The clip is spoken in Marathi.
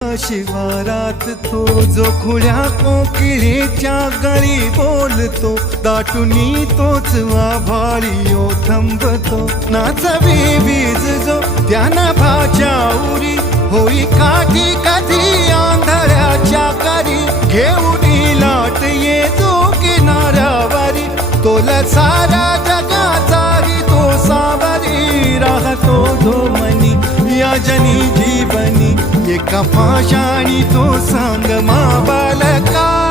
शिवारात तो जो खुल्या कोकिळेच्या गळी बोलतो, दाटुनी तोच आभाळी थांबतो. नाचवी वीज जो त्या नभाच्या उरी, होई काठी कधी आंधळ्याच्या करी. घेऊन लाट ये जो किनाऱ्यावरी, तोला सारा जगाचाही तो सावरी. राहतो जो मनी या जनी जीवनी, एका पाशाणी तो सांग मा बालका.